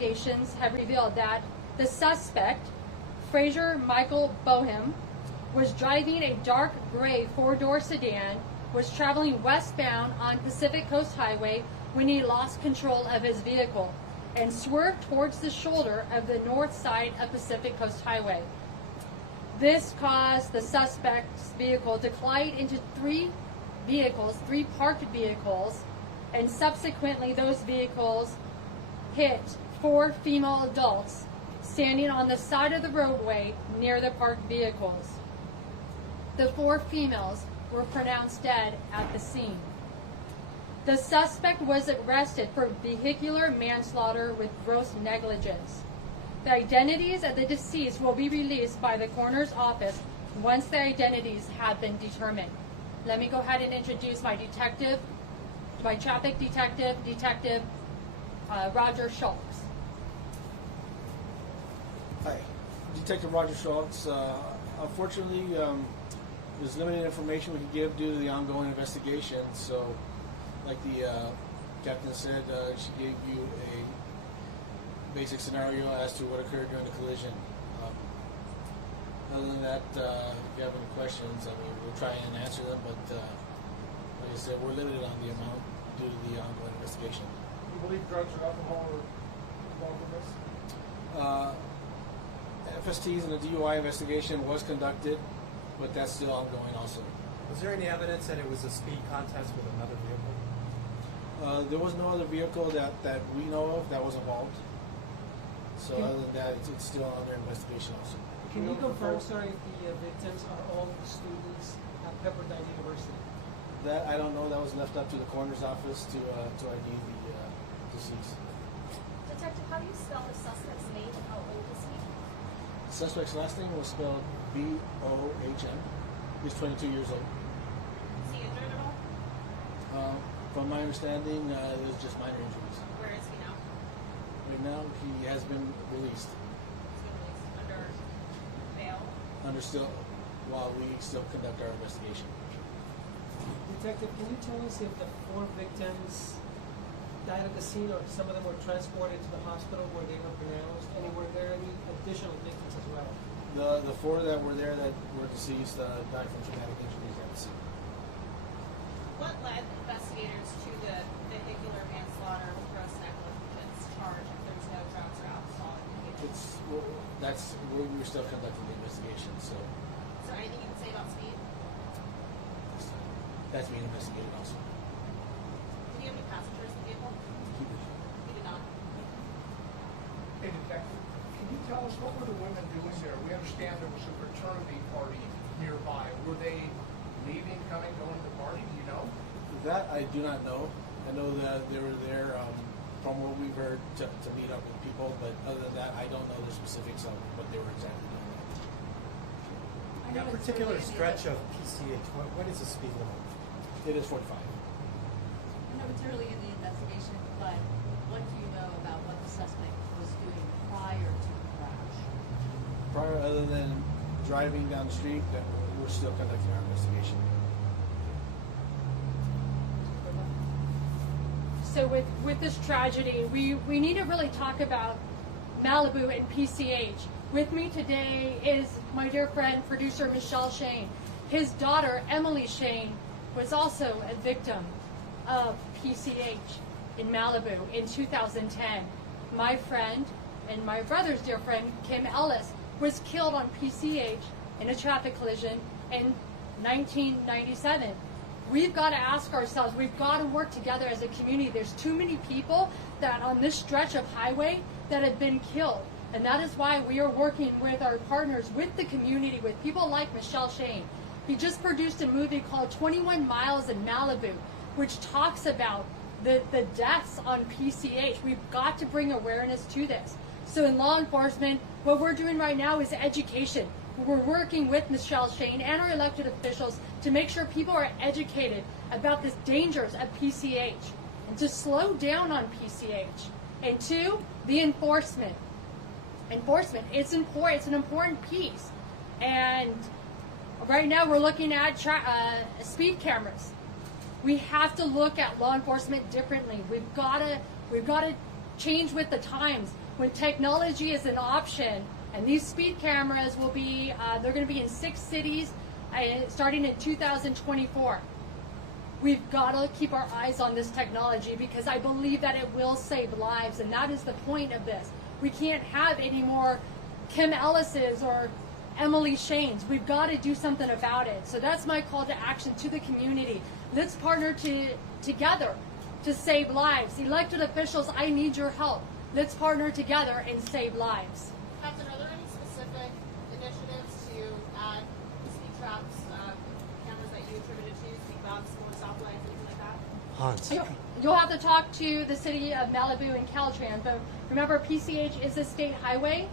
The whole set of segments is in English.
investigations have revealed that the suspect, Fraser Michael Bohem, was driving a dark gray four-door sedan, was traveling westbound on Pacific Coast Highway when he lost control of his vehicle and swerved towards the shoulder of the north side of Pacific Coast Highway. This caused the suspect's vehicle to collide into three parked vehicles, and subsequently those vehicles hit four female adults standing on the side of the roadway near the parked vehicles. The four females were pronounced dead at the scene. The suspect was arrested for vehicular manslaughter with gross negligence. The identities of the deceased will be released by the coroner's office once the identities have been determined. Let me go ahead and introduce my detective, my traffic detective, Detective Roger Schultz. Hi, Detective Roger Schultz. Unfortunately, there's limited information we can give due to the ongoing investigation. So, like the captain said, she gave you a basic scenario as to what occurred during the collision. Other than that, if you have any questions, I mean, we'll try and answer them, but like I said, we're limited on the amount due to the ongoing investigation. Do you believe drugs or alcohol are involved in this? FSTs and the DUI investigation was conducted, but that's still ongoing also. Was there any evidence that it was a speed contest with another vehicle? There was no other vehicle that we know of that was involved. So other than that, it's still under investigation also. Can you confirm, sir, if the victims are all students at Pepperdine University? That I don't know. That was left up to the coroner's office to ID the deceased. Detective, how do you spell the suspect's name and how old is he? The suspect's last name was spelled B-O-H-M. He's 22 years old. Is he injured at all? From my understanding, it was just minor injuries. Where is he now? Right now, he has been released. He's been released under bail? While we still conduct our investigation. Detective, can you tell us if the four victims died at the scene or some of them were transported to the hospital where they were pronounced? And were there any additional victims as well? The four that were there that were deceased died from traumatic injuries at the scene. What led investigators to the vehicular manslaughter with gross negligence charge if there was no drugs or alcohol in the vehicle? That's where we were still conducting the investigation. So Is there anything you can say about speed? that's being investigated also. Did you have any passengers in the vehicle? He did not. Hey, Detective, can you tell us what were the women doing there? We understand there was a fraternity party nearby. Were they leaving, coming, going to the party? Do you know? That I do not know. I know that they were there from what we've heard to meet up with people, but other than that, I don't know the specifics of what they were exactly doing. That particular stretch of PCH, what is the speed limit? It is 45. I know it's early in the investigation, but what do you know about what the suspect was doing prior to the crash? Prior, other than driving down the street, that we're still conducting our investigation. So with this tragedy, we need to really talk about Malibu and PCH. With me today is my dear friend, producer Michelle Shane. His daughter, Emily Shane, was also a victim of PCH in Malibu in 2010. My friend and my brother's dear friend, Kim Ellis, was killed on PCH in a traffic collision in 1997. We've got to ask ourselves, we've got to work together as a community. There's too many people that on this stretch of highway that have been killed. And that is why we are working with our partners, with the community, with people like Michelle Shane. He just produced a movie called 21 Miles in Malibu, which talks about the deaths on PCH. We've got to bring awareness to this. So in law enforcement, what we're doing right now is education. We're working with Michelle Shane and our elected officials to make sure people are educated about the dangers of PCH and to slow down on PCH. And two, the enforcement. Enforcement, it's important. It's an important piece. And right now we're looking at speed cameras. We have to look at law enforcement differently. We've got to change with the times. when technology is an option, and these speed cameras will be, they're going to be in 6 cities starting in 2024. We've got to keep our eyes on this technology because I believe that it will save lives, and that is the point of this. We can't have any more Kim Ellis's or Emily Shane's. We've got to do something about it. So that's my call to action to the community. Let's partner together to save lives. Elected officials, I need your help. Let's partner together and save lives. Captain, are there any specific initiatives to add speed traps, cameras that you attributed to, speed bumps, more stoplights, anything like that? Hans. You'll have to talk to the city of Malibu and Caltrans, but remember PCH is a state highway.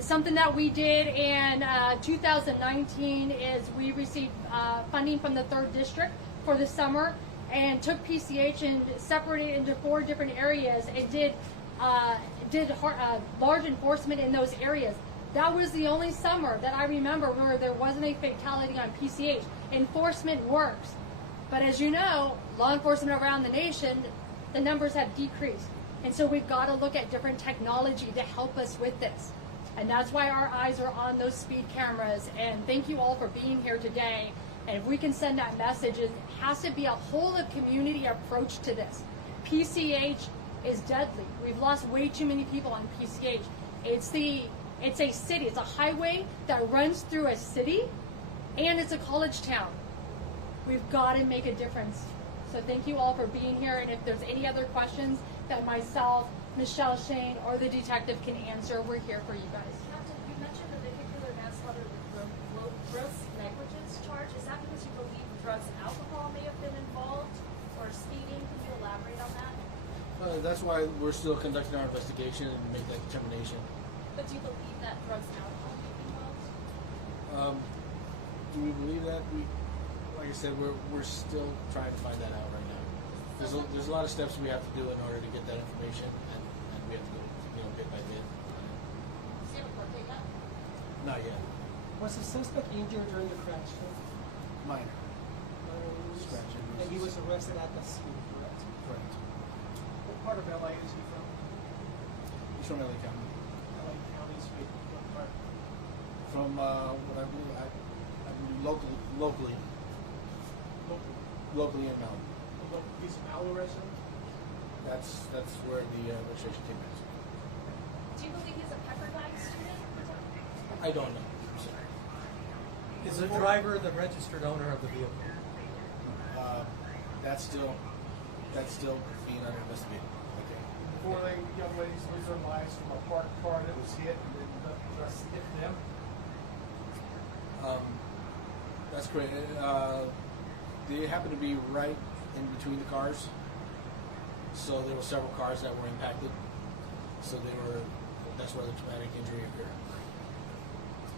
Something that we did in 2019 is we received funding from the 3rd District for the summer and took PCH and separated it into 4 different areas and did large enforcement in those areas. That was the only summer that I remember where there wasn't a fatality on PCH. Enforcement works. But as you know, law enforcement around the nation, the numbers have decreased. And so we've got to look at different technology to help us with this. And that's why our eyes are on those speed cameras. And thank you all for being here today. And if we can send that message, it has to be a whole of community approach to this. PCH is deadly. We've lost way too many people on PCH. It's a city. It's a highway that runs through a city, and it's a college town. We've got to make a difference. So thank you all for being here. And if there's any other questions that myself, Michelle Shane, or the detective can answer, we're here for you guys. Captain, you mentioned the vehicular manslaughter with gross negligence charge. Is that because you believe drugs and alcohol may have been involved, or speeding? Can you elaborate on that? That's why we're still conducting our investigation and make that determination. But do you believe that drugs and alcohol may be involved? Do we believe that? Like I said, we're still trying to find that out right now. There's a lot of steps we have to do in order to get that information, and we have to go bit by bit. Do you have a court date yet? Not yet. Was the suspect injured during the crash? Minor. Scratch and And he was bruises. arrested at the scene, correct? Correct. What part of LA is he from? He's from LA County. LA County, speak. What part? From what I believe, I believe locally in Malibu. He's a Malibu resident? That's where the registration came in. Do you believe he's a Pepperdine student? I don't know. I'm sorry. Is the driver the registered owner of the vehicle? That's still being under investigation. Okay. Before they, young ladies lose their lives from a parked car that was hit and then the dress hit them? That's correct. They happened to be right in between the cars, so there were several cars that were impacted. So that's where the traumatic injury occurred.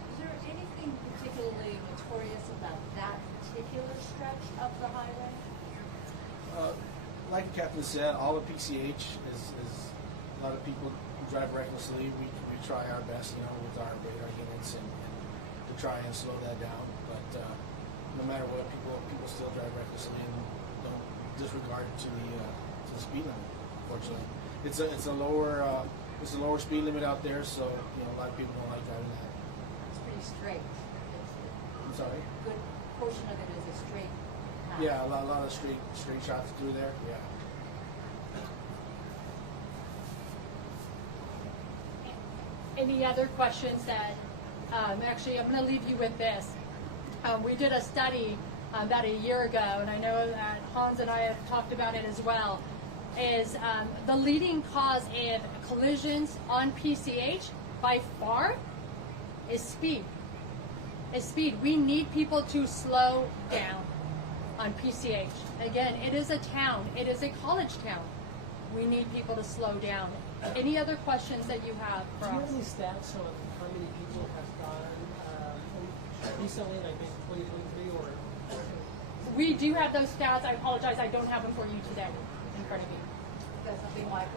Is there anything particularly notorious about that particular stretch of the highway? Like the captain said, all of PCH is a lot of people who drive recklessly. We try our best, with our radar units and to try and slow that down. But no matter what, people still drive recklessly and don't disregard to the speed limit. Unfortunately, it's a lower speed limit out there, so a lot of people don't like driving that. It's pretty straight. I'm sorry. A good portion of it is a straight path. Yeah, a lot of straight shots through there. Yeah. Any other questions that, actually, I'm going to leave you with this. We did a study about a year ago, and I know that Hans and I have talked about it as well, is the leading cause of collisions on PCH by far is speed. We need people to slow down on PCH. Again, it is a town. It is a college town. We need people to slow down. Any other questions that you have for Do you have us? any stats on how many people have gone recently, like maybe 2023 or? We do have those stats. I apologize. I don't have them for you today in front of you. You got something like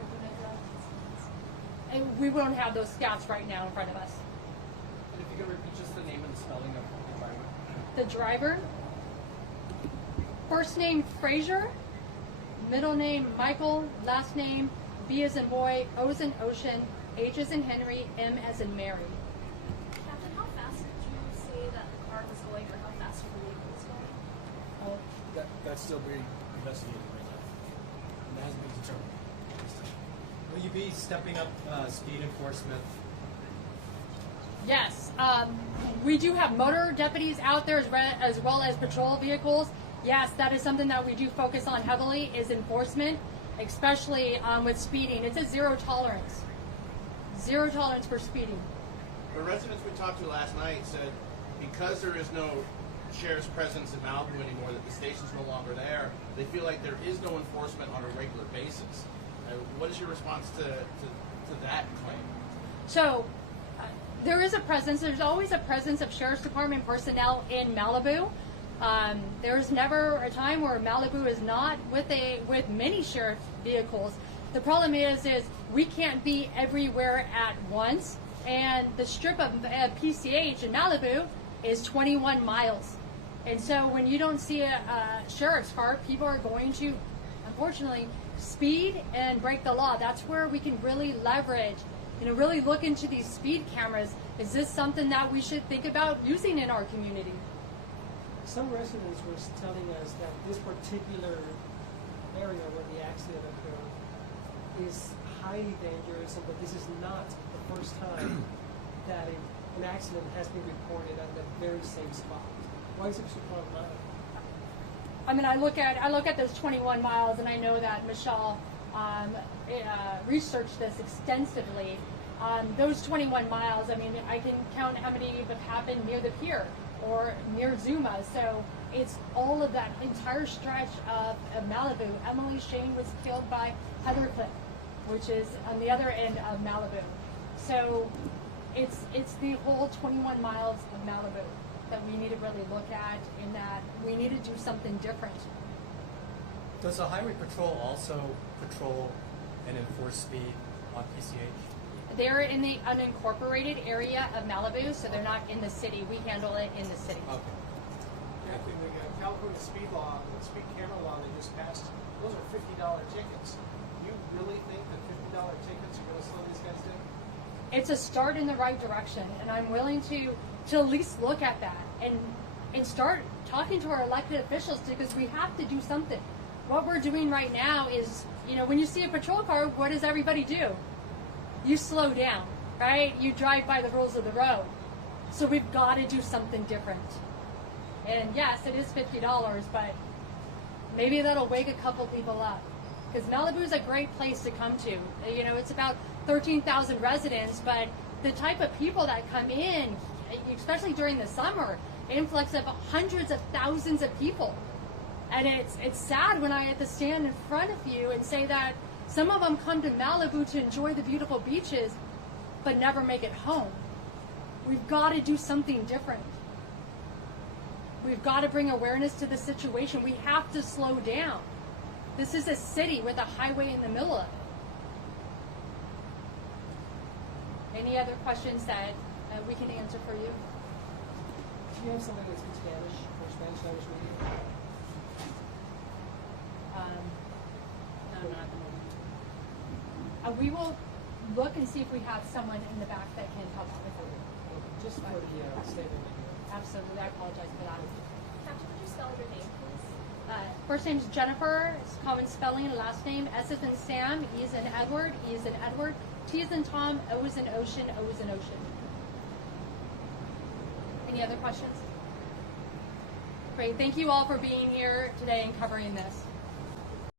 And we won't have those stats right now in front of us. And if you could repeat just the name and the spelling of the driver. The driver, first name Frazier, middle name Michael, last name B as in boy, O as in ocean, H as in Henry, M as in Mary. Captain, how fast did you say that the car was going, or how fast your vehicle was going? That's still being investigated right now. And that hasn't been determined. Will you be stepping up speed enforcement? Yes, we do have motor deputies out there as well as patrol vehicles. Yes, that is something that we do focus on heavily is enforcement, especially with speeding. It's a zero tolerance for speeding. The residents we talked to last night said because there is no sheriff's presence in Malibu anymore, that the station's no longer there, they feel like there is no enforcement on a regular basis. What is your response to that claim? So, there is a presence. There's always a presence of Sheriff's Department personnel in Malibu. There's never a time where Malibu is not with many sheriff vehicles. The problem is we can't be everywhere at once, and the strip of PCH in Malibu is 21 miles. And so when you don't see a sheriff's car, people are going to, unfortunately, speed and break the law. That's where we can really leverage, really look into these speed cameras. Is this something that we should think about using in our community? Some residents were telling us that this particular area where the accident occurred is highly dangerous, but this is not the first time that an accident has been reported at the very same spot. Why is it so problematic? I mean, I look at those 21 miles, and I know that Michelle researched this extensively. Those 21 miles, I mean, I can count how many have happened near the pier or near Zuma. So it's all of that entire stretch of Malibu. Emily Shane was killed by Heather Cliff, which is on the other end of Malibu. So it's the whole 21 miles of Malibu that we need to really look at, in that we need to do something different. Does the highway patrol also patrol and enforce speed on PCH? They're in the unincorporated area of Malibu, so they're not in the city. We handle it in the city. Okay. Captain, the California speed law, the speed camera law they just passed, those are $50 tickets. You really think that $50 tickets are going to slow these guys down? It's a start in the right direction, and I'm willing to at least look at that and start talking to our elected officials, because we have to do something. What we're doing right now is, when you see a patrol car, what does everybody do? You slow down, right? You drive by the rules of the road. So we've got to do something different. And yes, it is $50, but maybe that'll wake a couple people up. Because Malibu is a great place to come to. It's about 13,000 residents, but the type of people that come in, especially during the summer, influx of hundreds of thousands of people. And it's sad when I have to stand in front of you and say that some of them come to Malibu to enjoy the beautiful beaches, but never make it home. We've got to do something different. We've got to bring awareness to the situation. We have to slow down. This is a city with a highway in the middle of it. Any other questions that we can answer for you? Do you have somebody that speaks Spanish or Spanish language with you? No, not at the moment. We will look and see if we have someone in the back that can help out with it. Just for the statement. Absolutely, I apologize for that. Captain, would you spell your name, please? First name is Jennifer, it's common spelling, last name S is in Sam, E is in Edward, E is in Edward, T is in Tom, O is in Ocean, O is in Ocean. Any other questions? Great, thank you all for being here today and covering this.